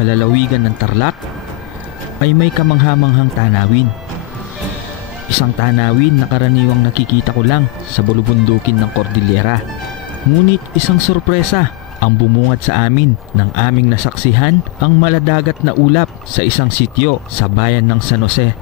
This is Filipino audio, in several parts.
sa lalawigan ng Tarlac ay may kamanghamanghang tanawin. Isang tanawin na karaniwang nakikita ko lang sa bulubundukin ng Cordillera. Ngunit isang sorpresa ang bumungad sa amin ng aming nasaksihan ang maladagat na ulap sa isang sityo sa bayan ng San Jose.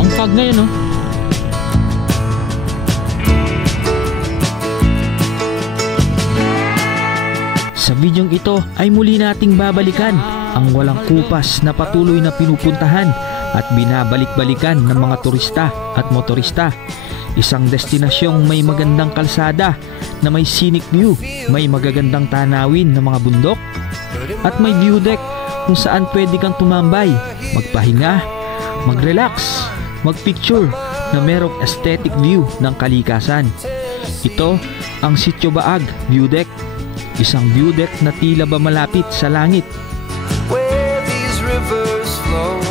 Ang fog ngayon, no? Sa bidyong ito ay muli nating babalikan ang walang kupas na patuloy na pinupuntahan at binabalik-balikan ng mga turista at motorista. Isang destinasyong may magandang kalsada na may scenic view, may magagandang tanawin ng mga bundok at may view deck kung saan pwede kang tumambay, magpahinga, mag-relax, mag-picture na merong aesthetic view ng kalikasan. Ito ang Sitio Baag View Deck. Isang view deck na tila ba malapit sa langit. Where these rivers flow,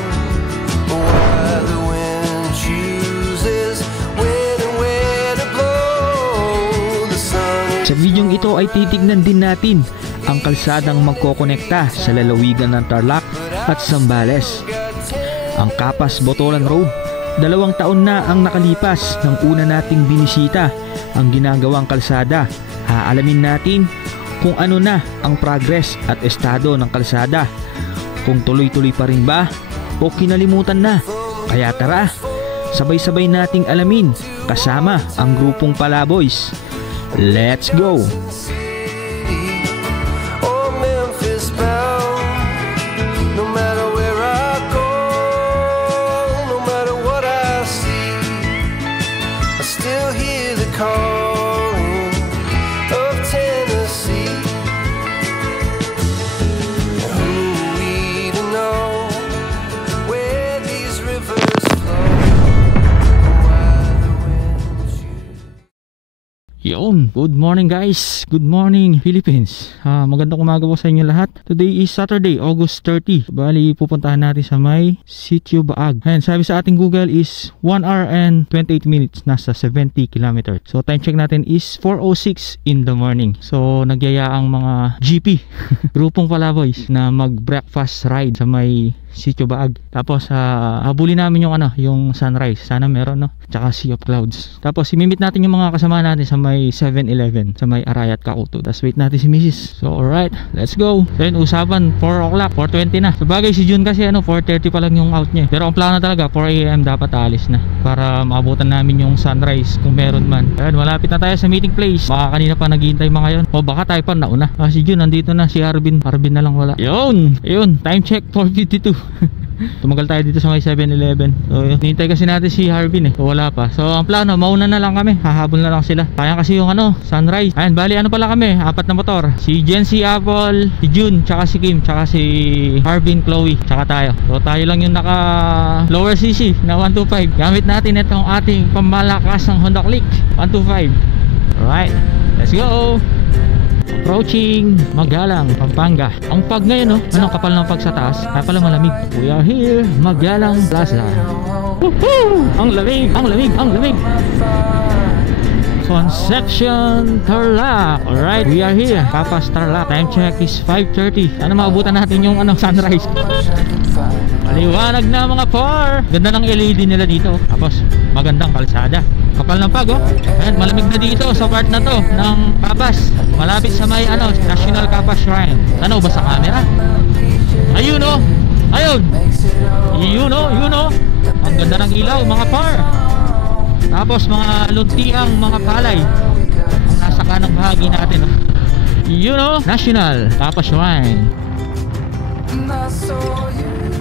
where the wind chooses when and where to blow the sun. Sa bidyong ito ay titignan din natin ang kalsadang magkokonekta sa lalawigan ng Tarlac at Zambales. Ang Capas Botolan Road, 2 taon na ang nakalipas ng una nating binisita ang ginagawang kalsada. Aalamin natin kung ano na ang progress at estado ng kalsada, kung tuloy-tuloy pa rin ba o kinalimutan na. Kaya tara, sabay-sabay nating alamin kasama ang grupong Palaboys. Let's go! Or Memphis bound, no matter where I go, no matter what I see, I still hear the calling of Tennessee. And who we to know where these rivers flow, why the winds choose. Yun, good morning guys, good morning Philippines. Magandang umaga po sa inyo lahat. Today is Saturday, August 30. Bali, pupuntahan natin sa may Sitio Baag. Ayan, sabi sa ating Google is 1 hour and 28 minutes, nasa 70 kilometers. So time check natin is 4:06 in the morning. So nagyaya ang mga GP grupong Palaboys na mag breakfast ride sa may Sitio Baag. Tapos habulin namin yung yung sunrise. Sana meron, no? Tsaka Sea of Clouds. Tapos imimit natin yung mga kasama natin sa may 7-Eleven sa may Arayat Kakuto. Tapos wait natin si Mrs. So alright, let's go. So yun, usapan 4 o'clock, 4:20 na. Sabagay si June kasi 4:30 pa lang yung out niya. Pero ang plano talaga 4 AM dapat alis na para maabutan namin yung sunrise kung meron man. Ayun, malapit na tayo sa meeting place. Baka kanina pa naghihintay mga yon. O baka tayo pa nauna. Si June nandito na, si Arvin na lang wala. Yun, time check 4:52. Tumagal tayo dito sa may 7-Eleven. So hinihintay kasi natin si Harbin so wala pa. So ang plano, mauna na lang kami, hahabol na lang sila. Kaya kasi yung sunrise. Ayan, bali pala kami, 4 na motor. Si Jency, Apple, si June, tsaka si Kim, tsaka si Harbin, Chloe, tsaka tayo. So tayo lang yung naka lower CC na 125. Gamit natin itong ating pamalakas ng Honda Click 125. Alright, let's go. Approaching Magalang, Pampanga. Ang pag ngayon, anong kapal ng pag sa taas? Kaya pala malamig. We are here, Magalang Plaza. Woohoo! Ang lamig, ang lamig, ang lamig. Concepcion, Tarlac. Alright, we are here, Capas, Tarlac. Time check is 5:30. Sana maabutan natin yung sunrise. Maliwanag na mga par. Ganda ng LED nila dito. Tapos magandang kalsada. Kapal ng pag, Ayan, malamig na dito sa part na to ng Capas. Malapit sa may National Capas Shrine. Tanaw ba sa camera? Ayun, ayun. Yun, ang ganda ng ilaw mga par. Tapos mga luntiang mga palay ang nasa kanang bahagi natin. Yun, National Capas Shrine.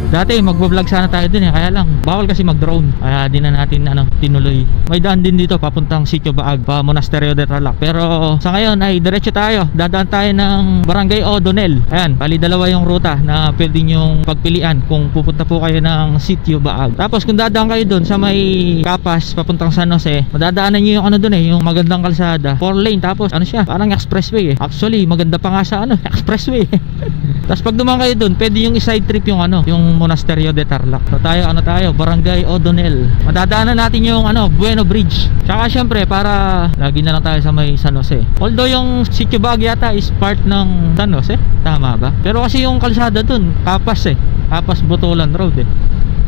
Dati magbablog sana tayo dun kaya lang bawal kasi mag-drone. Kaya di na natin tinuloy. May daan din dito papuntang Sitio Baag, pa Monasterio de Tarlac. Pero sa ngayon ay diretso tayo. Dadaan tayo ng Barangay O'Donnell. Ayan, bali dalawa yung ruta na pwede nyong pagpilian kung pupunta po kayo ng Sitio Baag. Tapos kung dadaan kayo dun sa may Capas papuntang San Jose, madadaanan nyo yung dun yung magandang kalsada, 4 lane. Tapos siya, parang expressway Actually maganda pa nga sa expressway. Tapos pag dumaan kayo dun, pwede yung side trip yung ano, yung Monasterio de Tarlac. So tayo, Barangay O'Donnell. Madadaanan natin yung ano, Bueno Bridge. Tsaka syempre para lagi na lang tayo sa may San Jose. Although yung Sitio Baag yata is part ng San Jose, tama ba? Pero kasi yung kalsada dun, Kapas Kapas Botolan Road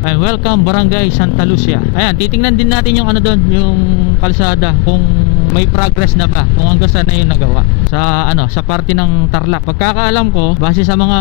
Ay, welcome Barangay Santa Lucia. Ayan, titingnan din natin yung ano doon, yung kalsada, kung may progress na ba, kung hanggang saan na yung nagawa sa ano, sa parte ng Tarlac. Pagkakaalam ko, base sa mga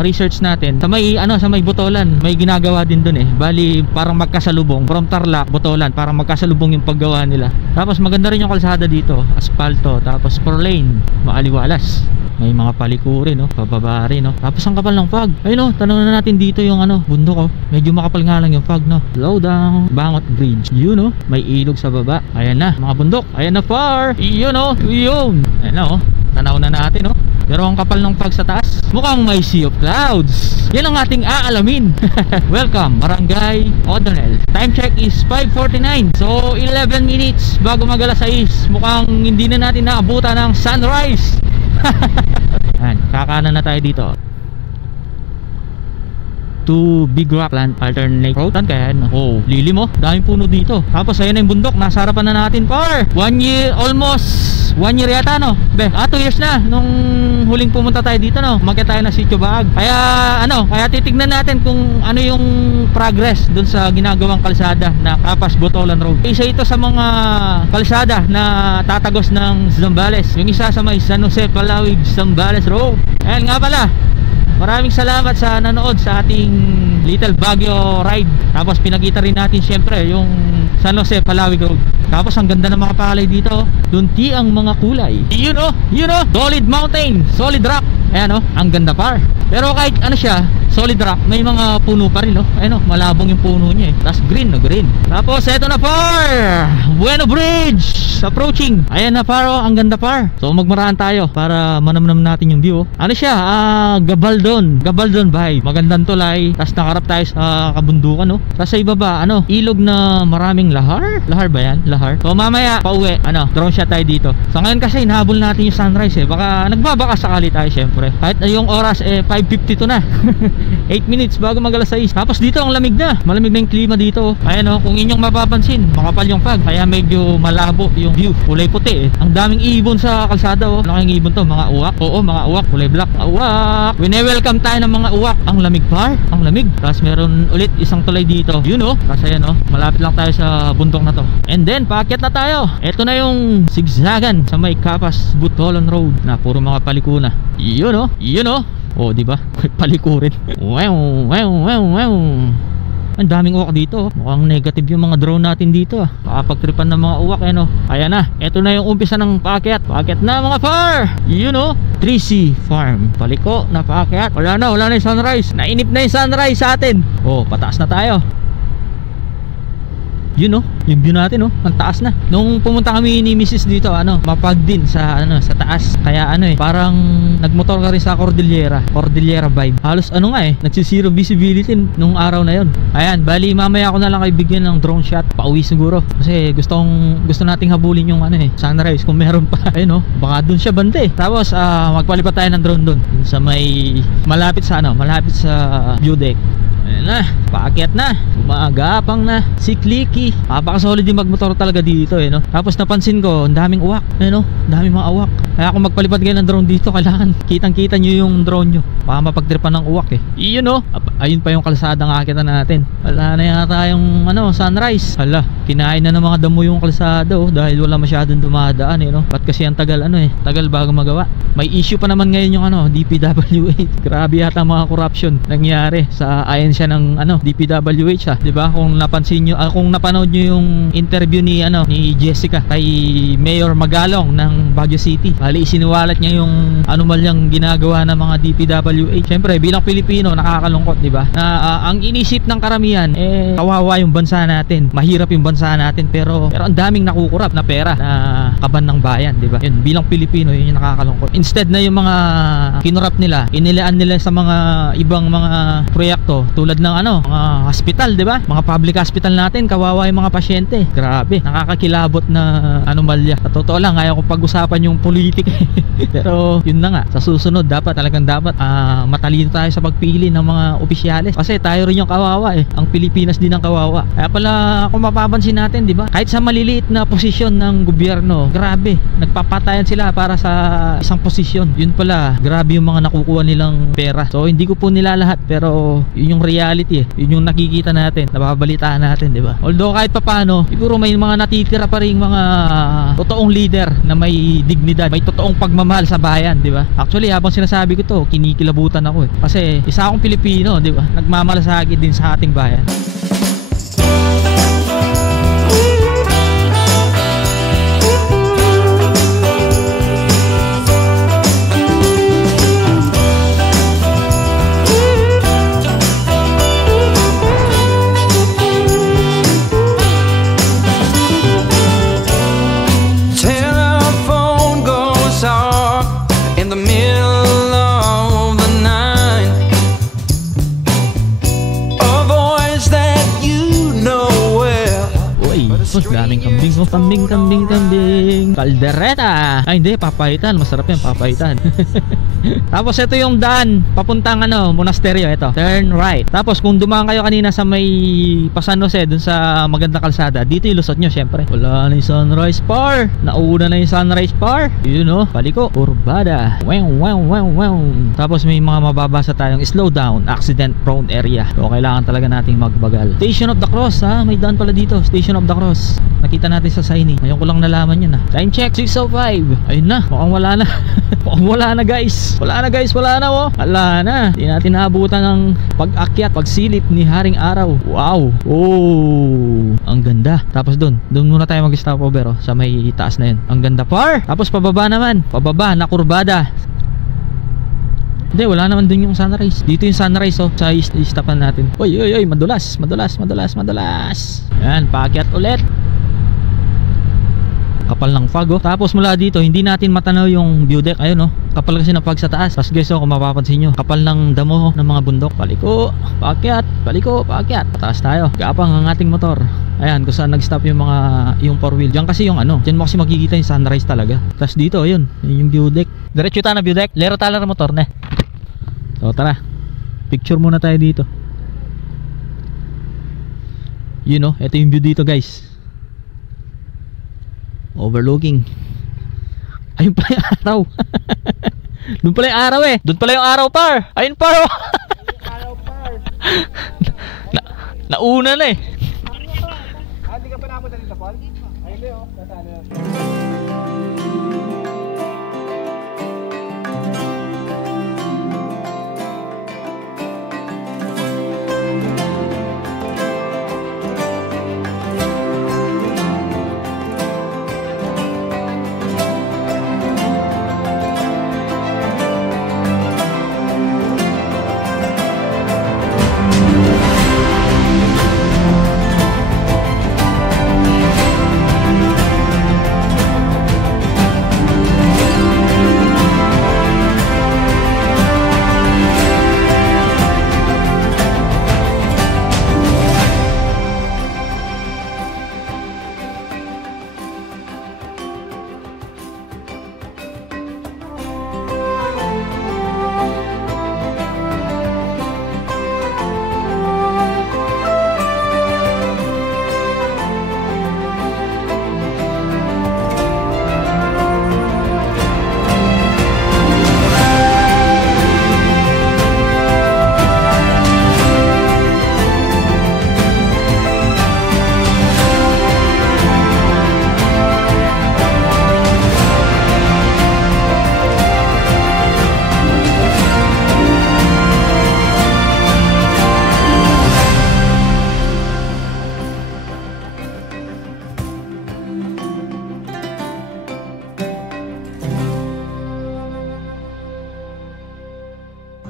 research natin, sa may Botolan, may ginagawa din doon Bali, parang magkasalubong from Tarlac, Botolan, parang magkasalubong yung paggawa nila. Tapos maganda rin yung kalsada dito, aspalto, tapos 4 lane, maaliwalas. May mga palikurin, pababa rin, Tapos ang kapal ng fog. Ayun, tanong na natin dito yung ano, bundok, Medyo makapal nga lang yung fog, Slow down. Bangot Bridge. Yun, may ilog sa baba. Ayan na, mga bundok. Ayan na far. Yun, yun. Ayan na, tanaw na natin, Pero ang kapal ng fog sa taas, mukhang may sea of clouds. Yan ang ating aalamin. Welcome, Barangay O'Donnell. Time check is 5:49. So, 11 minutes bago mag-alas 6. Mukhang hindi na natin naabutan ng sunrise. Ayan, kakanan na tayo dito. To Big Rock Plant Alternate Road. Kaya lilim daming puno dito. Tapos ayun na yung bundok, nasa harapan na natin par. 1 year, almost 1 year yata 2 years na nung huling pumunta tayo dito umakyat tayo na Sitio Baag. Kaya titignan natin kung ano yung progress dun sa ginagawang kalsada na Kapas Botolan Road. Isa ito sa mga kalsada na tatagos ng Zambales. Yung isa sa may San Jose Palawig Zambales Road. Ayan nga pala, maraming salamat sa nanood sa ating Little Baguio ride. Tapos pinakita rin natin syempre yung San Jose Palawig Road. Tapos ang ganda ng mga palay dito, dunti ang mga kulay. Yun solid mountain, solid rock. Ayan ang ganda par. Pero kahit ano siya, solid rock, may mga puno pa rin malabong yung puno niya Tapos green. Tapos eto na par, Bueno Bridge approaching. Ayan na par, ang ganda par. So magmaraan tayo para manamnam natin yung view. Ano siya, Gabaldon vibe. Magandang tulay. Tapos nakarap tayo sa kabundukan Tapos sa ibaba, ilog na maraming lahar. Lahar ba yan? Lahar. So mamaya pauwi, drone shot tayo dito. So ngayon kasi hinahabol natin yung sunrise Baka nagbabaka sakali tayo syempre. Kahit yung oras 5:52 na. 8 minutes bago mag-alas 6. Tapos dito ang lamig na. Malamig na yung klima dito Ayan kung inyong mapapansin, makapal yung fog. Kaya medyo malabo yung view. Kulay puti Ang daming ibon sa kalsada Laking ibon to, mga uwak. Oo, mga uwak, kulay black. Uwak. Wine-welcome tayo ng mga uwak. Ang lamig par, ang lamig. Tapos meron ulit isang tulay dito. Yun kasi ayan malapit lang tayo sa bundok na to. And then paakyat na tayo. Ito na yung zigzagan sa may Kapas Botolan Road na puro mga paliko na. Yun di ba? Palikurin. Wow. Ang daming uwak dito Mukhang negative yung mga drone natin dito Kapagtripan ng mga uwak Ayan na, ito na yung umpisa ng paakyat. Paakyat na mga par. 3C Farm. Paliko na paakyat. Wala na yung sunrise. Nainip na yung sunrise sa atin. Pataas na tayo. Yung view natin ang taas na. Nung pumunta kami ni Mrs. dito mapag din sa sa taas. Kaya parang nagmotor ka rin sa Cordillera vibe. Halos nagsisiro visibility nung araw na yon. Ayan, bali mamaya ako na lang kayo bigyan ng drone shot pauwi siguro. Kasi gusto nating habulin yung sunrise kung meron pa. Ayun baka dun siya bante. Tapos magpalipat tayo ng drone dun sa may malapit sa view deck. Ayan na, paakyat na, umagapang na si Clicky. Napakasolid din magmotor talaga dito Tapos napansin ko, ang daming uwak daming mga uwak. Kaya kung magpalipad kayo ng drone dito, kailangan kitang-kita nyo yung drone nyo. Baka mapagtripan ng uwak ayun pa yung kalsada ng akitan natin. Wala na yata yung sunrise. Hala, kinain na ng mga damo yung kalsada dahil wala masyadong dumadaan Ba't kasi ang tagal tagal bago magawa. May issue pa naman ngayon yung DPWH. Grabe yata mga corruption nangyari sa ahensya ng DPWH diba? Kung napansin nyo, kung napanood nyo yung interview ni Jessica kay Mayor Magalong ng Baguio City. Bali isiniwalat niya yung anomalyang ginagawa ng mga DPWH. Siyempre bilang Pilipino nakakalungkot diba? Na ang inisip ng karamihan kawawa yung bansa natin, mahirap yung bansa natin, pero ang daming nakukurap na pera na kaban ng bayan diba? Yun, bilang Pilipino yun yung nakakalungkot. Instead na yung mga kinurap nila, inilaan nila sa mga ibang mga proyekto tulad ng mga mga hospital, di ba? Mga public hospital natin, kawawa yung mga pasyente. Grabe, nakakakilabot na anomalya. Sa totoo lang, ayaw ko pag-usapan yung politika. Pero yun na nga, sa susunod dapat matalino tayo sa pagpili ng mga opisyales. Kasi tayo rin yung kawawa eh. Ang Pilipinas din ang kawawa. Kaya pala kung mapapansin natin, di ba? Kahit sa maliliit na posisyon ng gobyerno, grabe, nagpapatayan sila para sa isang posisyon. Yun pala, grabe yung mga nakukuha nilang pera. So hindi ko po nila lahat, pero yun yung reality eh. Yun yung nakikita natin, nababalitaan natin, di ba? Although kahit papano, siguro may mga natitira pa rin mga totoong leader na may dignidad, may totoong pagmamahal sa bayan, di ba? Actually, habang sinasabi ko to, kinikilabutan ako eh. Kasi isa akong Pilipino, di ba? Nagmamalasakit din sa ating bayan. Daming kambing, oh. Kambing. Kaldereta. Ay hindi, papaitan. Masarap yan, papaitan. Tapos ito yung daan papuntang monasteryo. Ito, turn right. Tapos kung dumaan kayo kanina sa may San Jose, dun sa magandang kalsada, dito yung lusot nyo syempre. Wala na yung Sunrise Par. Nauna na yung Sunrise Par. Yun o, paliko, Urbada. Wow. Tapos may mga mababasa tayong slow down, accident prone area. So kailangan talaga nating magbagal. Station of the Cross, ha? May daan pala dito, Station of the Cross. Nakita natin sa sign eh. Ngayon ko lang nalaman yun ah. Time check, 6:05. Ayun na, mukhang wala na. Mukhang wala na guys. Wala na oh. Wala na. Hindi natin naabutan ng pag-akyat, pagsilip ni Haring Araw. Wow. Oh, ang ganda. Tapos doon muna tayo mag-stop over oh, sa may taas na yun. Ang ganda par. Tapos pababa naman. Pababa na kurbada. Hindi, wala naman dun yung sunrise. Dito yung sunrise oh. Sa i-stopan natin. Oy, madulas. Yan, paakyat ulit. Kapal ng fog oh. Tapos mula dito, hindi natin matanaw yung view deck. Ayun oh. Kapal kasi ng fog sa taas. Tapos guys oh, kung mapapansin nyo, kapal ng damo ng mga bundok. Paliko, paakyat. Pataas tayo. Gapang ang ating motor. Ayan, kung saan nag-stop yung 4 wheel. Diyan kasi yung diyan mo kasi makikita yung sunrise talaga. Tapos dito, ayun, yung view deck. Diretso tayo na view deck. Lero tayo na motor na. So tara, picture muna tayo dito. You know, ito yung view dito guys. Overlooking. Ayun pala yung araw. Doon pala yung araw eh. Doon pala yung araw par. Ayun par oh. Nauna na eh. Hindi ka pa napunta dito Paul? Ayun ba yun? Nasaan na?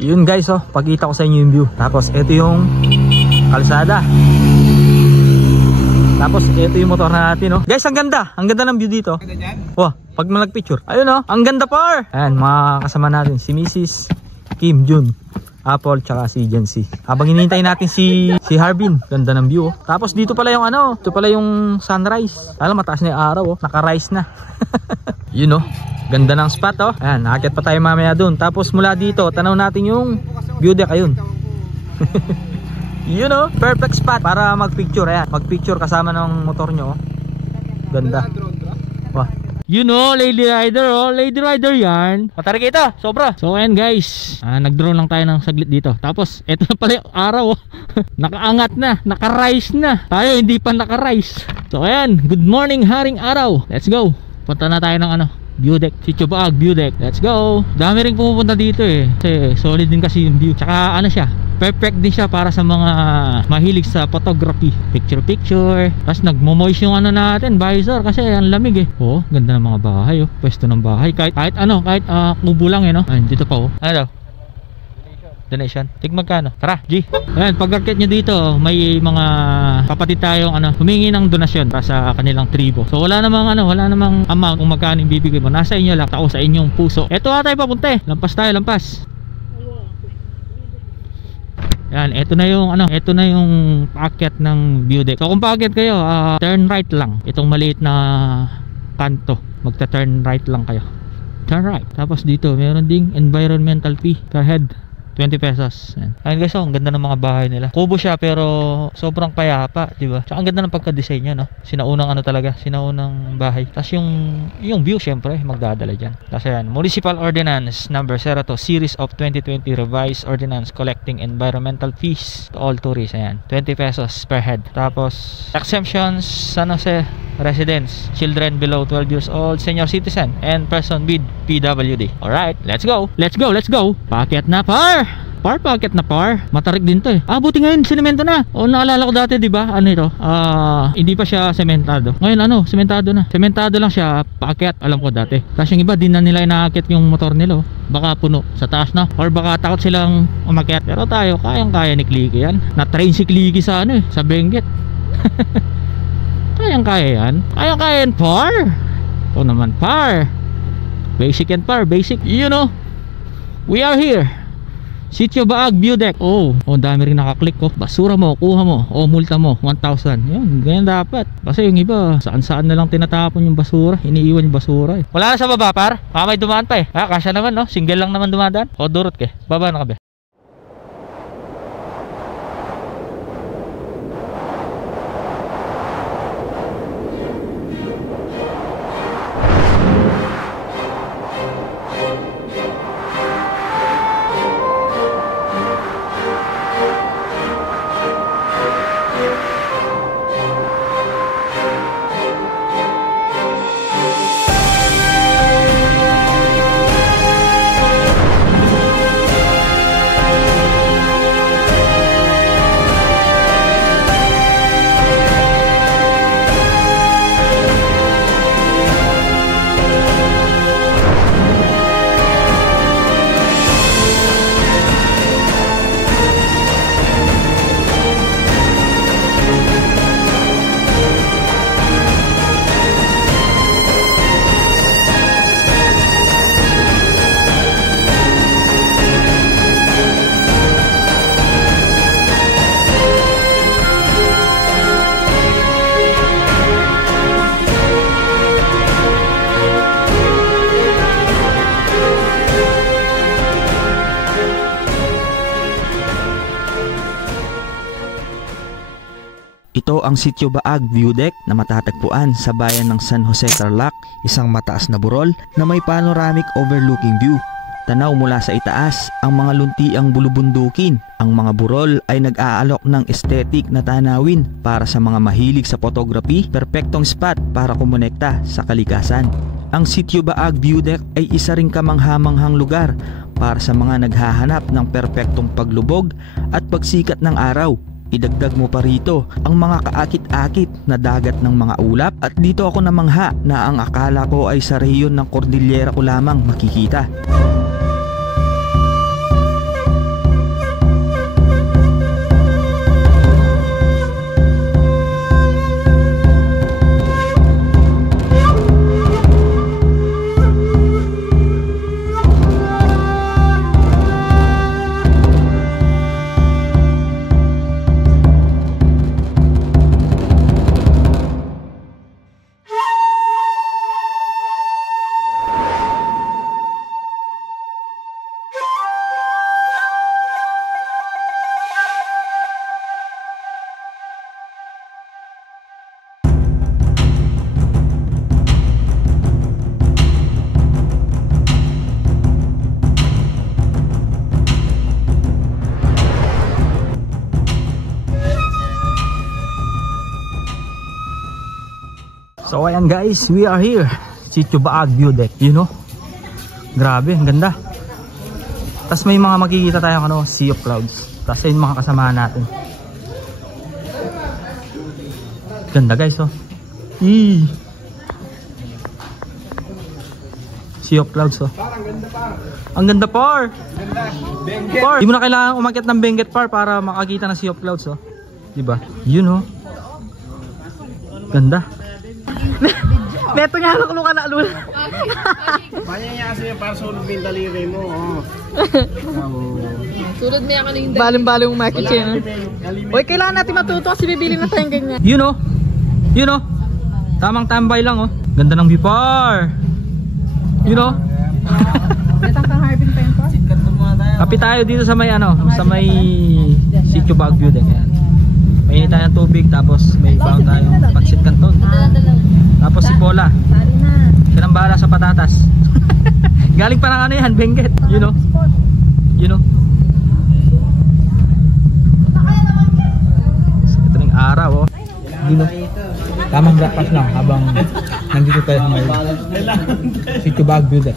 Yun guys oh, pakita ko sa inyo yung view. Tapos ito yung kalsada. Tapos ito yung motor natin oh. Guys, ang ganda ng view dito. Wah, pag malag picture. Ayun oh, ang ganda par. Ayan, mga kasama natin si Mrs. Kim Jun. Apple tsaka si Gency. Habang hinihintay natin si Harbin, ganda ng view. Tapos dito pala yung ano, ito pala yung sunrise. Alam, mataas na yung araw, naka-rise na. Yun ganda ng spot Ayan, nakakit pa tayo mamaya dun. Tapos mula dito, tanaw natin yung view deck, ayun. Yun perfect spot para mag-picture. Ayan, mag-picture kasama ng motor nyo. Ganda. Wah. You know, Lady Rider Lady Rider yan. Matarik ito, sobra. So ayan guys, nag-drone lang tayo ng saglit dito. Tapos, eto na pala yung araw nakaangat na, naka-rise na. Tayo hindi pa naka-rise. So ayan, good morning haring araw. Let's go. Punta na tayo ng view deck, Sitio Baag view deck. Let's go. Dami rin pumupunta dito kasi solid din kasi yung view. Tsaka siya, perfect din siya para sa mga mahilig sa photography, picture. Tapos nagmo-moist yung natin, visor, kasi ang lamig ganda ng mga bahay pwesto ng bahay, kahit kubo lang Ayun, dito pa ano daw? Donation. Tig magkano? Tara, G. Ayan, pag-arket nyo dito, may mga kapatid tayong humingi ng donasyon para sa kanilang tribo. So wala namang amount kung magkano yung bibigay mo. Nasa inyo lang, tao sa inyong puso. Eto tayo papunta Lampas tayo, lampas. Yan, ito na yung paakyat ng view deck. So kung paakyat kayo, turn right lang. Itong maliit na kanto, magta-turn right lang kayo. Turn right. Tapos dito, meron ding environmental fee per head. 20 pesos. Ayun guys, ang ganda ng mga bahay nila. Kubo siya pero sobrang payapa, di ba? Tsaka ang ganda ng pagka-design niya, Sinaunang sinaunang bahay. Tapos yung view syempre magdadala diyan. Tapos ayan, Municipal Ordinance number 02 Series of 2020 Revised Ordinance collecting environmental fees to all tourists. Ayan, 20 pesos per head. Tapos exemptions, San Jose residents, children below 12 years old, senior citizen, and person with PWD. Alright, let's go. Let's go. Paakyat na paakyat na matarik din to buti ngayon sinemento na. Naalala ko dati, di ba? Hindi pa siya sementado. Ngayon sementado na. Sementado lang siya, paakyat, alam ko dati. Tapos yung iba, din na nila inaakyat yung motor nila baka puno sa taas na, or baka takot silang umakyat. Pero tayo, kayang-kaya ni Clicky yan. Na-train si Clicky sa sa Benguet. Kayang-kaya yan. Kayang-kaya yan, ito naman, basic yan, basic. We are here, Sitio Baag view deck. Dami rin nakaklik basura mo, kuha mo, multa mo 1,000. Yun, ganyan dapat. Kasi yung iba, saan na lang tinatapon yung basura, iniiwan yung basura Wala na sa baba may dumaan pa kasya naman single lang naman dumadaan. Durot baba na ka. Ito ang Sitio Baag view deck na matatagpuan sa bayan ng San Jose, Tarlac, isang mataas na burol na may panoramic overlooking view. Tanaw mula sa itaas ang mga luntiang bulubundukin. Ang mga burol ay nag-aalok ng aesthetic na tanawin para sa mga mahilig sa photography, perpektong spot para kumonekta sa kalikasan. Ang Sitio Baag view deck ay isa ring kamanghamanghang lugar para sa mga naghahanap ng perpektong paglubog at pagsikat ng araw. Idagdag mo pa rito ang mga kaakit-akit na dagat ng mga ulap, at dito ako namangha na ang akala ko ay sa rehiyon ng Cordillera ko lamang makikita. So ayan guys, we are here. Sitio Baag view deck, you know. Grabe, ang ganda. Tapos may mga makikita tayong ano, sea of clouds. Tapos ayun mga kasamahan natin. Ganda guys, oh. Sea of clouds, oh. Ang ganda par. Par. Di mo na kailangan umakyat ng Benguet par para makakita ng sea of clouds, oh. Diba? Yun, oh. Ganda. Beto nga ako ka na lula. Manyayasa yung para sulod yung daliri mo. Sulod niya kanina. Baling-baling yung market siya. Uy, kailangan natin matuto kasi bibili na tayong ganyan. You know? You know? Tamang tambay lang, oh. Ganda ng view par. You know? Datang kang harbin pa yun pa? Kapi tayo dito sa may ano, sa may Sitio Baag view deck. Ayan. Mainit tayo ng tubig, tapos may baon tayo pansit canton. Tapos si Pola, siya nang bahala sa patatas. Galing pa ng ano yan, Benguet. You know? You know? Ito na yung araw, oh. You know? Tamang breakfast lang habang nandito tayo sa may Sitio Baag view deck.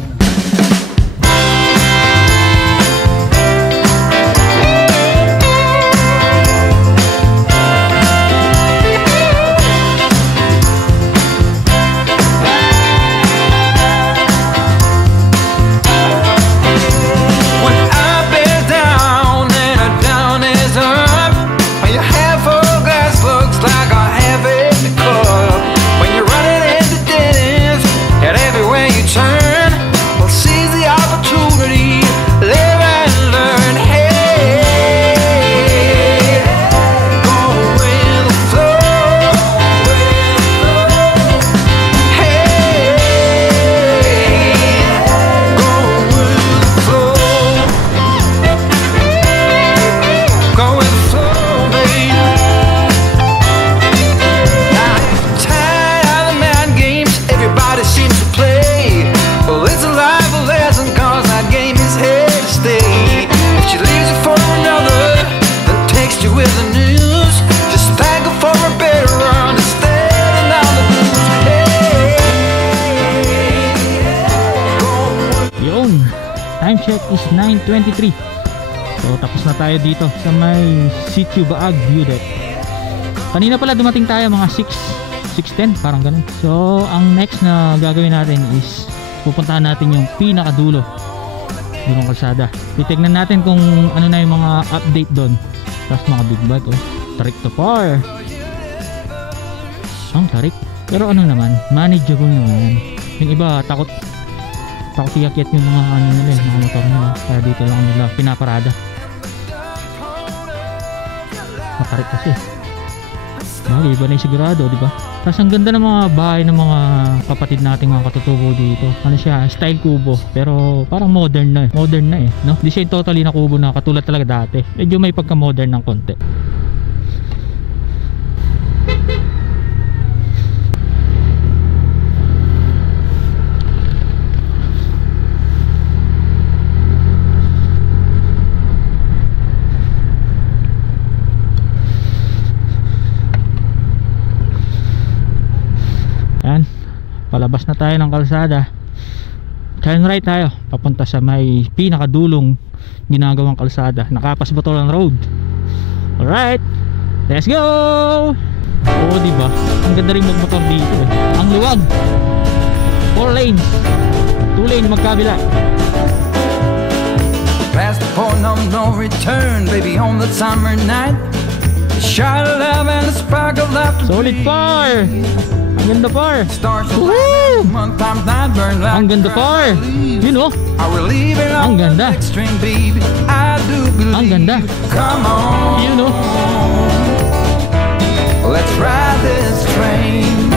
Time check is 9:23. So tapos na tayo dito sa may Sitio Baag view deck. Kanina pala dumating tayo mga 6:10 parang ganun. So ang next na gagawin natin is pupuntahan natin yung pinakadulo ng kalsada. Titignan natin kung ano na yung mga update doon. Tapos mga big bike, oh. Tarik to par. Ang tarik. Pero ano naman, manageable naman. Yung iba takot iyakyat yung mga ano nila, mga motor nila. Kaya dito lang nila pinaparada. Matarik kasi. Bagay, iba na yung sigurado, di ba? Tapos ang ganda ng mga bahay ng mga kapatid nating mga katutubo dito. Ano siya, style kubo. Pero parang modern na eh. Modern na eh, no? Di siya totally na kubo na katulad talaga dati. Medyo may pagka-modern ng konti. Palabas na tayo ng kalsada. Turn right tayo papunta sa may pinakadulong ginagawang kalsada, Nakapas Batolan Road. Alright, let's go! Oo, diba? Ang ganda rin magmotor dito eh. Ang luwag, 4 lanes, 2 lane magkabila. Past the point of no return, baby, on the summer night. The shot of love and the spark of love. Solid par! Ang ganda par! Woohoo! Ang ganda par! Yun oh! Ang ganda! Ang ganda! Come on! Yun oh! Let's ride this train.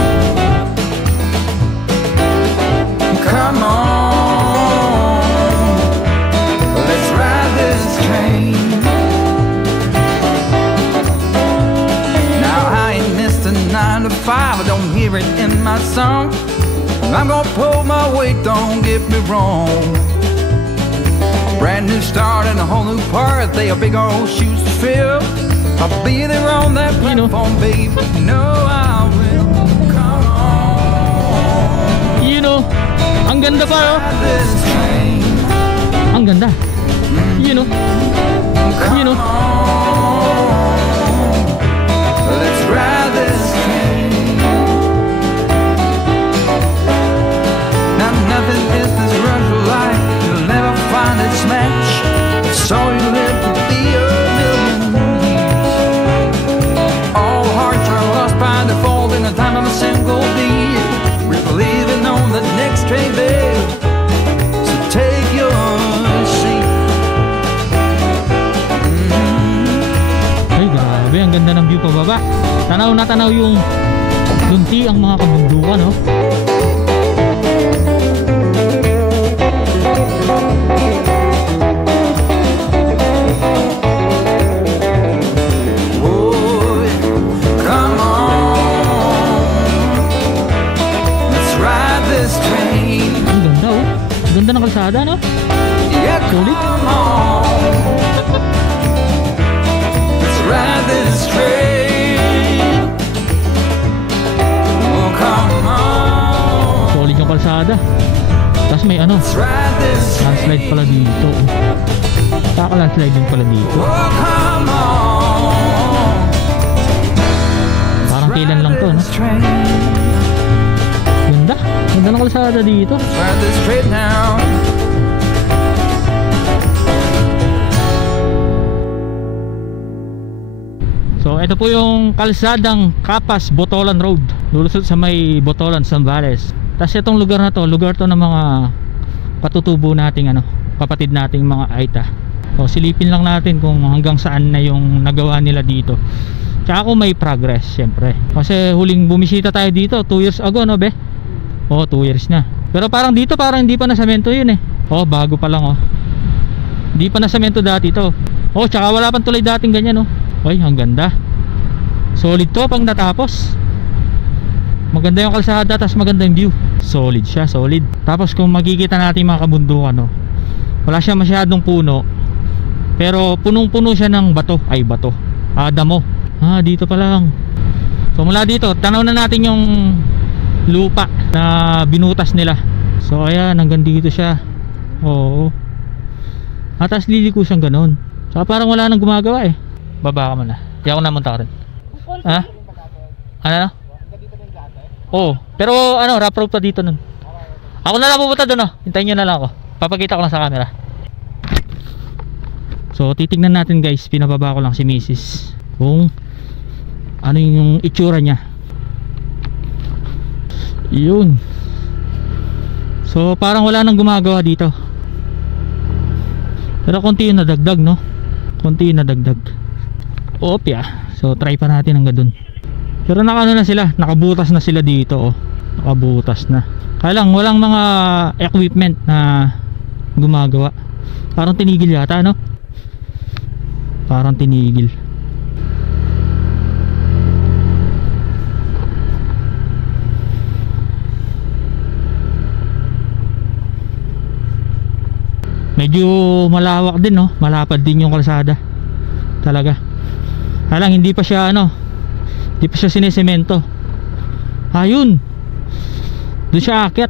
Come on! Let's ride this train. Now I ain't missed a 9 to 5. I don't hear it in my song. I'm gonna pull my weight, don't get me wrong. Brand new start and a whole new part. They are big old shoes to fill. I'll be there on that platform, babe. No, I will. Come on. Ang ganda pa, oh. This train. Ang ganda. Yun, oh. Yun, oh. Let's ride this train. Now nothing is this rush of life. You'll never find its match. So you live to be a million years. All hearts are lost by default in the time of a single beat. We're leaving on the next train, babe. So take your seat. Ay, grabe. Ang ganda ng view pababa. Tanaw na tanaw yung lunti ang mga kabundukan, oh. Oh, come on. Let's ride this train. Ang ganda, oh. Ang ganda ng kalsada, no? Yeah, Solid. come on. Let's ride this train. Oh, come on. Solid yung kalsada. Tapos may ano, Let's ride this landslide train. pala dito. Kaka-landslide din pala dito. Oh, come on. Parang kailan lang to, no? This train. Ganda. Ganda ng kalsada dito. Let's ride this train now. So ito po yung kalsadang Capas Botolan Road, lulusot sa may Botolan, Zambales. Tapos itong lugar na to, lugar to ng mga patutubo nating ano, kapatid nating mga Aita. So silipin lang natin kung hanggang saan na yung nagawa nila dito. Tsaka kung may progress, syempre. Kasi huling bumisita tayo dito 2 years ago, no be? Oh, 2 years na. Pero parang dito parang hindi pa na semento yun eh. Oh, bago pa lang, oh. Hindi pa na semento dati to. Oh, tsaka wala pang tulay dating ganyan, oh. Ay, ang ganda. Solid to pang natapos. Maganda yung kalsada, tapos maganda yung view. Solid siya, solid. Tapos kung makikita natin mga kabundukan, no, wala siya masyadong puno, pero punong-puno siya ng bato. Ay, bato, damo. Dito pa lang. So mula dito, tanaw na natin yung lupa na binutas nila. So ayan, hanggang dito siya. Oo. Tapos liliko siyang ganon. So parang wala nang gumagawa eh. Baba ka muna. Di ako namunta ka rin. Ha? Ano na? Oo. Pero ano, rough road pa dito nun. Ako na lang pupunta doon, oh. Hintayin nyo na lang ako. Papakita ko lang sa camera. So titignan natin guys, pinababa ko lang si Mrs. Kung ano yung itsura niya. Yun. So parang wala nang gumagawa dito. Pero konti yung nadagdag, no? Konti yung nadagdag. Opya. So try pa natin hanggang dun. Pero nakaano na sila, nakabutas na sila dito, oh. Nakabutas na. Kaya lang walang mga equipment na gumagawa. Parang tinigil yata, no? Parang tinigil. Medyo malawak din, no? Malapad din yung kalsada. Talaga. Kaya lang hindi pa siya ano, hindi pa siya sinesemento. Ayun. Doon siya aakyat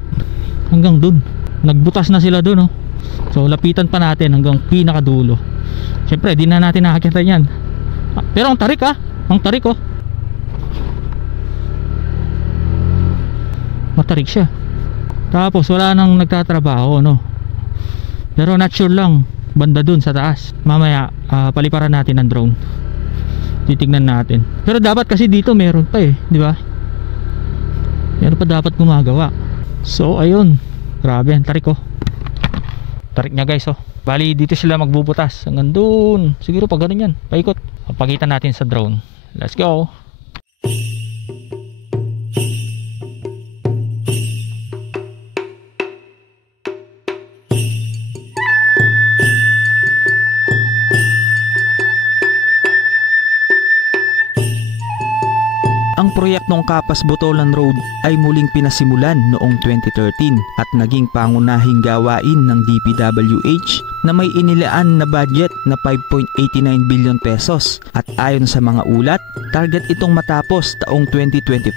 hanggang doon. Nagbutas na sila doon, no? So lapitan pa natin hanggang pinakadulo. Siyempre di na natin naakyatan yan. Pero ang tarik, ang tarik, oh. Matarik siya. Tapos wala nang nagtatrabaho, no? Pero not sure lang banda dun sa taas. Mamaya paliparan natin ng drone. Titignan natin. Pero dapat kasi dito meron pa eh, di ba? Meron pa dapat gumagawa. So ayun, grabe ang tarik, oh. Tarik niya guys, oh. Bali dito sila magbubutas hanggang dun. Siguro pag ganun yan, paikot. Pagitan natin sa drone. Let's go. Ang proyektong Capas Botolan Road ay muling pinasimulan noong 2013 at naging pangunahing gawain ng DPWH na may inilaan na budget na 5.89 billion pesos at ayon sa mga ulat, target itong matapos taong 2025.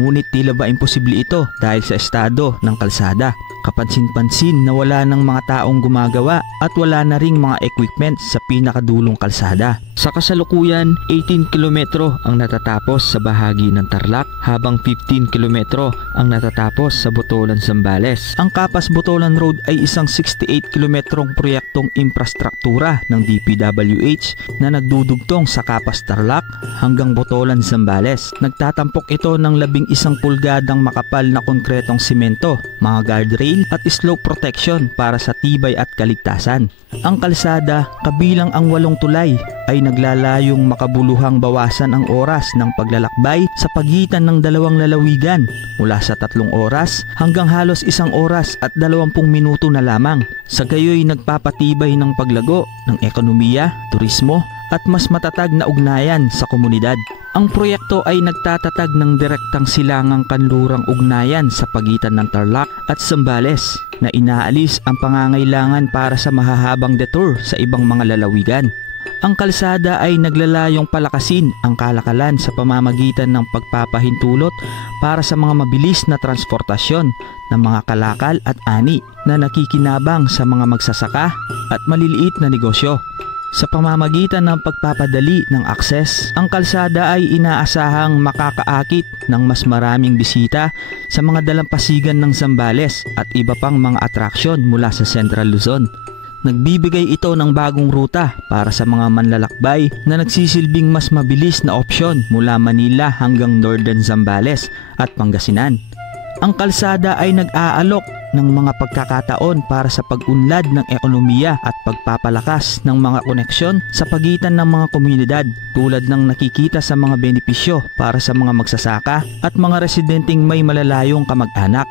Ngunit tila ba imposible ito dahil sa estado ng kalsada. Kapansin-pansin na wala ng mga taong gumagawa at wala na ring mga equipment sa pinakadulong kalsada. Sa kasalukuyan, 18 kilometro ang natatapos sa bahagi ng Tarlac habang 15 kilometro ang natatapos sa Botolan, Zambales. Ang Capas-Botolan Road ay isang 68 kilometrong proyektong infrastruktura ng DPWH na nagdudugtong sa Capas-Tarlac hanggang Botolan, Zambales. Nagtatampok ito ng 11 pulgadang makapal na konkretong simento, mga guardrail at slope protection para sa tibay at kaligtasan. Ang kalsada, kabilang ang 8 tulay, ay naglalayong makabuluhang bawasan ang oras ng paglalakbay sa pagitan ng 2 lalawigan mula sa 3 oras hanggang halos 1 oras at 20 minuto na lamang. Sa gayoy nagpapatibay ng paglago ng ekonomiya, turismo at mas matatag na ugnayan sa komunidad. Ang proyekto ay nagtatatag ng direktang silangang kanlurang ugnayan sa pagitan ng Tarlac at Zambales na inaalis ang pangangailangan para sa mahahabang detour sa ibang mga lalawigan. Ang kalsada ay naglalayong palakasin ang kalakalan sa pamamagitan ng pagpapahintulot para sa mga mabilis na transportasyon ng mga kalakal at ani na nakikinabang sa mga magsasaka at maliliit na negosyo. Sa pamamagitan ng pagpapadali ng akses, ang kalsada ay inaasahang makakaakit ng mas maraming bisita sa mga dalampasigan ng Zambales at iba pang mga atraksyon mula sa Central Luzon. Nagbibigay ito ng bagong ruta para sa mga manlalakbay na nagsisilbing mas mabilis na opsyon mula Manila hanggang Northern Zambales at Pangasinan. Ang kalsada ay nag-aalok ng mga pagkakataon para sa pag-unlad ng ekonomiya at pagpapalakas ng mga koneksyon sa pagitan ng mga komunidad tulad ng nakikita sa mga benepisyo para sa mga magsasaka at mga residenteng may malalayong kamag-anak.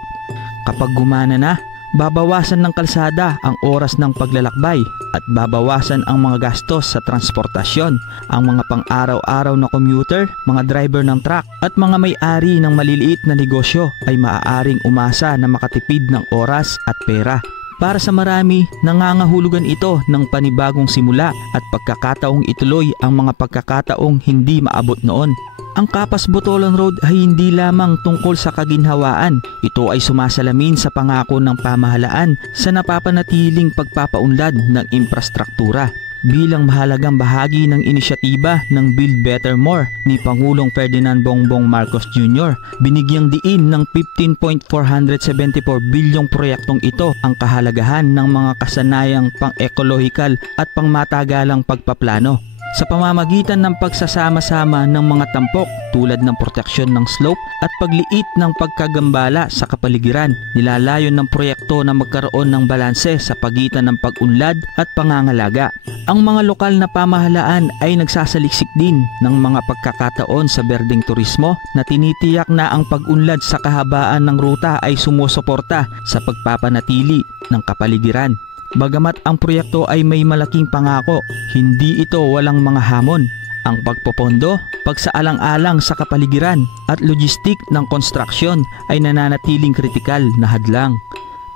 Kapag gumana na, babawasan ng kalsada ang oras ng paglalakbay at babawasan ang mga gastos sa transportasyon. Ang mga pang-araw-araw na commuter, mga driver ng truck at mga may-ari ng maliliit na negosyo ay maaaring umasa na makatipid ng oras at pera. Para sa marami, nangangahulugan ito ng panibagong simula at pagkakataong ituloy ang mga pagkakataong hindi maabot noon. Ang Capas-Botolan Road ay hindi lamang tungkol sa kaginhawaan. Ito ay sumasalamin sa pangako ng pamahalaan sa napapanatiling pagpapaunlad ng infrastruktura. Bilang mahalagang bahagi ng inisyatiba ng Build Better More ni Pangulong Ferdinand Bongbong Marcos Jr., binigyang diin ng 15.474 bilyong proyektong ito ang kahalagahan ng mga kasanayang pang-ekolohikal at pangmatagalang pagpaplano. Sa pamamagitan ng pagsasama-sama ng mga tampok tulad ng proteksyon ng slope at pagliit ng pagkagambala sa kapaligiran, nilalayon ng proyekto na magkaroon ng balanse sa pagitan ng pag-unlad at pangangalaga. Ang mga lokal na pamahalaan ay nagsasaliksik din ng mga pagkakataon sa berdeng turismo na tinitiyak na ang pag-unlad sa kahabaan ng ruta ay sumusuporta sa pagpapanatili ng kapaligiran. Bagamat ang proyekto ay may malaking pangako, hindi ito walang mga hamon. Ang pagpopondo, pagsaalang-alang sa kapaligiran at logistik ng konstruksyon ay nananatiling kritikal na hadlang.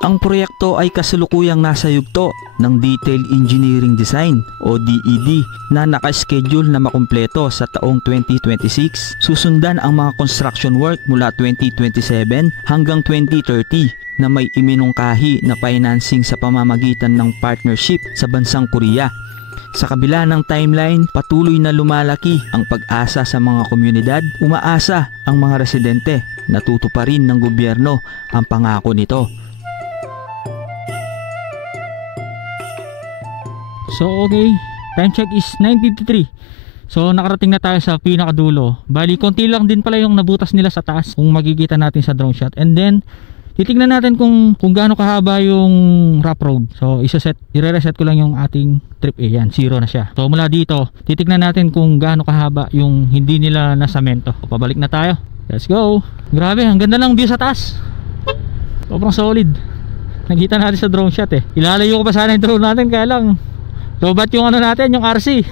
Ang proyekto ay kasalukuyang nasa yugto ng Detailed Engineering Design o DED na nakaschedule na makumpleto sa taong 2026. Susundan ang mga construction work mula 2027 hanggang 2030 na may iminungkahi na financing sa pamamagitan ng partnership sa bansang Korea. Sa kabila ng timeline, patuloy na lumalaki ang pag-asa sa mga komunidad. Umaasa ang mga residente na tutuparin ng gobyerno ang pangako nito. So okay, time check is 9:53. So nakarating na tayo sa pinakadulo. Bali konti lang din pala yung nabutas nila sa taas kung makikita natin sa drone shot. And then titignan natin kung gaano kahaba yung rough road. So i-reset ko lang yung ating trip A. Yan, 0 na siya. So mula dito, titignan natin kung gaano kahaba yung hindi nila nasamento. So, pabalik na tayo. Let's go. Grabe, ang ganda ng view sa taas. Sobrang solid. Nakita natin sa drone shot eh. Ilalayo ko pa sana yung drone natin, kaya lang lobat yung ano natin, yung RC.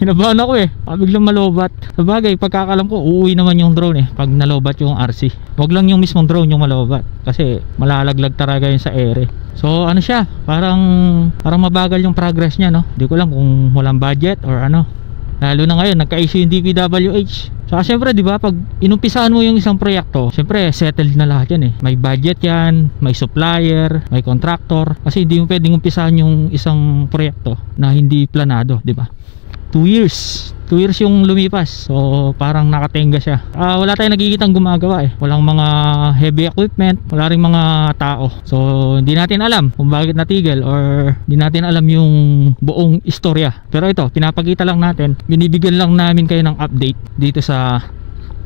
Kinabahan ako eh, biglang malobat. Sabagay, pagkakalam ko uuwi naman yung drone eh pag nalobat yung RC. Wag lang yung mismong drone yung malobat kasi malalaglag talaga yun sa ere. So ano siya, parang mabagal yung progress niya, no? Hindi ko lang kung walang budget or ano. Lalo na ngayon, nagka-issue yung DPWH. Saka syempre, di ba, pag inumpisahan mo yung isang proyekto, syempre, settled na lahat yan eh. May budget yan, may supplier, may contractor. Kasi hindi mo pwedeng umpisahan yung isang proyekto na hindi planado, di ba? 2 years yung lumipas, so parang nakatenga siya. Wala tayong nakikitang gumagawa eh. Walang mga heavy equipment, wala ring mga tao, so hindi natin alam kung bakit natigil or hindi natin alam yung buong istorya. Pero ito, pinapakita lang natin, binibigyan lang namin kayo ng update dito sa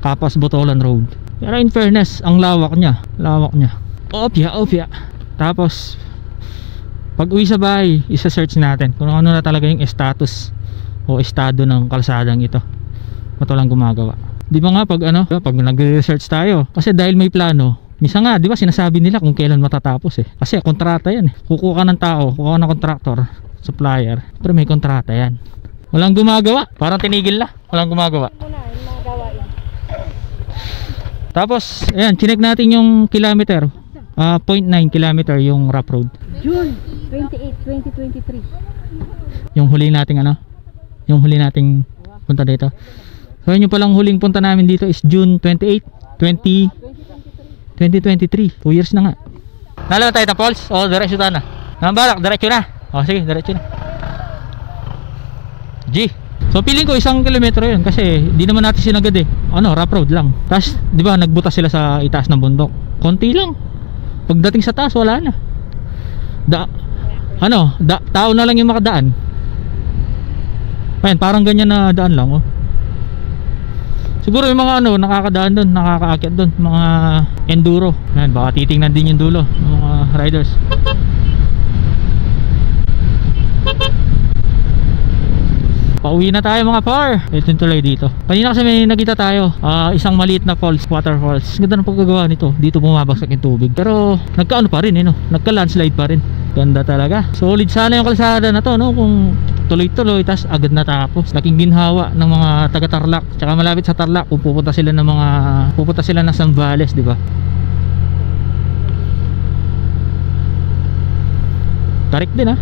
Capas Botolan Road. Pero in fairness, ang lawak niya. Opya. Tapos pag uwi sa bahay, isa-search natin kung ano na talaga yung status o estado ng kalsadang ito. Ito lang gumagawa. Di ba nga pag nagre-research tayo, kasi dahil may plano, misa nga, di ba sinasabi nila kung kailan matatapos eh. Kasi kontrata yan eh. Kukuha ka ng tao, kukuha ng kontraktor, supplier, pero may kontrata yan. Walang gumagawa, parang tinigil na. Walang gumagawa. Tapos, ayan, chinek natin yung kilometer. 0.9 kilometer yung rough road. June 28, 2023. Yung huli nating yung huli nating punta dito. So yun yung palang huling punta namin dito is June 28, 2023. 2 years na nga. Nalala tayo na Pauls? O diretso tayo na. Nambalak, diretso na. O sige, diretso na. G. So feeling ko 1 kilometro yun kasi di naman natin sinagad eh. Rough road lang. Tapos di ba nagbutas sila sa itaas ng bundok. Konti lang. Pagdating sa taas wala na. Tao na lang yung makadaan. Ayan, parang ganyan na daan lang oh. Siguro yung mga nakakadaan doon, nakakaakyat doon, mga enduro. Ayan, baka titingnan din yung dulo ng mga riders. Pauwi na tayo mga par. Ito yung tulay dito. Kanina kasi may nakita tayo, isang maliit na falls, waterfalls. Ganda ng pagkagawa nito. Dito bumabagsak yung tubig. Pero nagka pa rin nagka landslide pa rin. Ganda talaga. Solid sana yung kalsada na to kung tuloy-tuloy tas agad natapos. Laking ginhawa ng mga taga Tarlac. Tsaka malapit sa Tarlac kung pupunta sila ng Zambales, di ba? Tarik din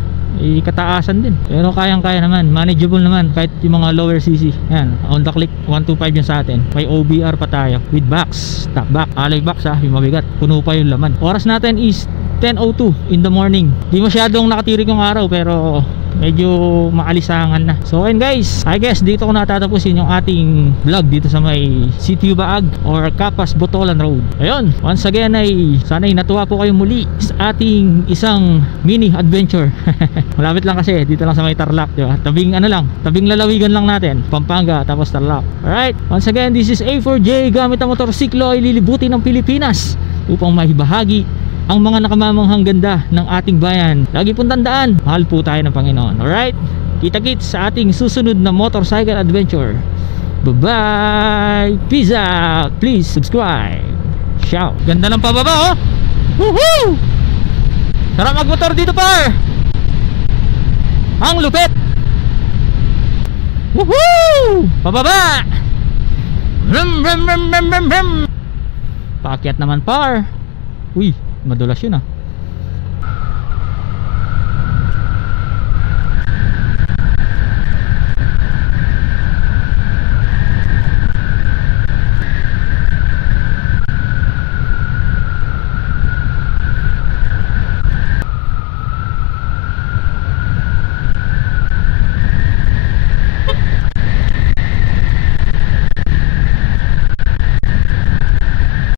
kataasan din. Pero kayang-kaya naman, manageable naman kahit yung mga lower CC. Ayan, on the click 125 yun sa atin. May OBR pa tayo with box, top back, alloy box yung mabigat. Puno pa yung laman. Oras natin is 10:02 in the morning. Di masyadong nakatirik yung araw pero medyo maalisangan na. So ayun guys, I guess dito ko natatapusin yung ating vlog dito sa may Sitio Baag or Capas Botolan Road. Ayun, once again sana'y natuwa po kayo muli sa ating isang mini adventure. Malapit lang kasi dito lang sa may Tarlac, di ba? Tabing lalawigan lang natin, Pampanga tapos Tarlac. Alright, once again this is A4J gamit ang motorsiklo ay lilibutin ng Pilipinas upang maibahagi ang mga nakamamanghang ganda ng ating bayan. Lagi pong tandaan, mahal po tayo ng Panginoon. Alright? Kita-kits sa ating susunod na motorcycle adventure. Bye-bye! Peace out! Please subscribe! Ciao! Ganda ng pababa Woohoo! Sarap magmotor dito par! Ang lupit! Woohoo! Pababa! Paakyat naman par! Uy! Madulas yun